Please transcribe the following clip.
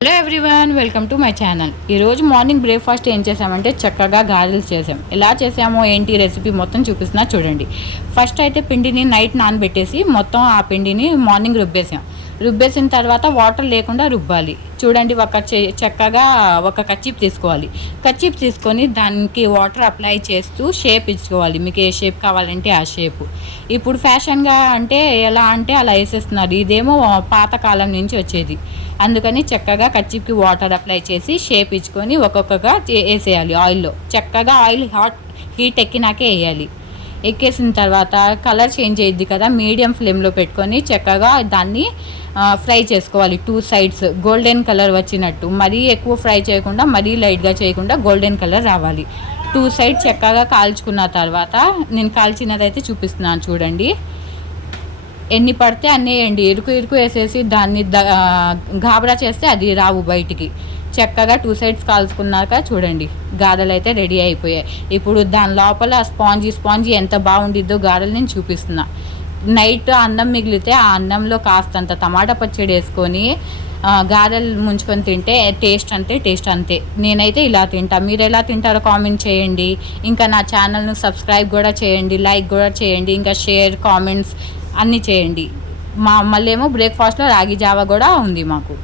Hello everyone, welcome to my channel. ఈరోజు morning breakfast ఏం చేసామంటే చక్కగా గారెలు చేసాం. ఎలా చేసామో ఏంటి రెసిపీ మొత్తం చూపిస్తున్నా చూడండి. ఫస్ట్ అయితే పిండిని నైట్ నానబెట్టేసి మొత్తం ఆ పిండిని మార్నింగ్ రుబ్బేసిన తర్వాత వాటర్ లేకుండా రుబ్బాలి. చూడండి, చక్కగా ఒక కచ్చీప్ తీసుకోవాలి. కచ్చీప్ తీసుకొని దానికి వాటర్ అప్లై చేస్తూ షేప్ ఇచ్చుకోవాలి. మీకు ఏ షేప్ కావాలంటే ఆ షేపు. ఇప్పుడు ఫ్యాషన్గా అంటే ఎలా అంటే అలా వేసేస్తున్నారు. ఇదేమో పాతకాలం నుంచి వచ్చేది. అందుకని చక్కగా కచ్చిప్కి వాటర్ అప్లై చేసి షేప్ ఇచ్చుకొని ఒక్కొక్కగా వేసేయాలి ఆయిల్లో. చక్కగా ఆయిల్ హీట్ ఎక్కినాకే వేయాలి. ఎక్కేసిన తర్వాత కలర్ చేంజ్ అయ్యిద్ది కదా, మీడియం ఫ్లేమ్లో పెట్టుకొని చక్కగా దాన్ని ఫ్రై చేసుకోవాలి. 2 సైడ్స్ గోల్డెన్ కలర్ వచ్చినట్టు, మరీ ఎక్కువ ఫ్రై చేయకుండా మరీ లైట్గా చేయకుండా గోల్డెన్ కలర్ రావాలి. 2 సైడ్స్ చక్కగా కాల్చుకున్న తర్వాత నేను కాల్చినదైతే చూపిస్తున్నాను చూడండి. ఎన్ని పడితే అన్నీ వేయండి. ఇరుకు వేసేసి దాన్ని గాబరా చేస్తే అది రావు బయటికి. చక్కగా 2 సైడ్స్ కాల్చుకున్నాక చూడండి గారెలు అయితే రెడీ అయిపోయాయి. ఇప్పుడు దాని లోపల స్పాంజీ ఎంత బాగుండిద్దో గారెలు నేను చూపిస్తున్నా. నైట్ అన్నం మిగిలితే ఆ అన్నంలో కాస్తంత టమాటా పచ్చడి వేసుకొని గారెలు ముంచుకొని తింటే టేస్ట్ అంతే. నేనైతే ఇలా తింటా. మీరు ఎలా తింటారో కామెంట్ చేయండి. ఇంకా నా ఛానల్ను సబ్స్క్రైబ్ కూడా చేయండి, లైక్ కూడా చేయండి, ఇంకా షేర్ కామెంట్స్ అన్నీ చేయండి. మళ్ళీ ఏమో బ్రేక్ఫాస్ట్లో రాగి జావా కూడా ఉంది మాకు.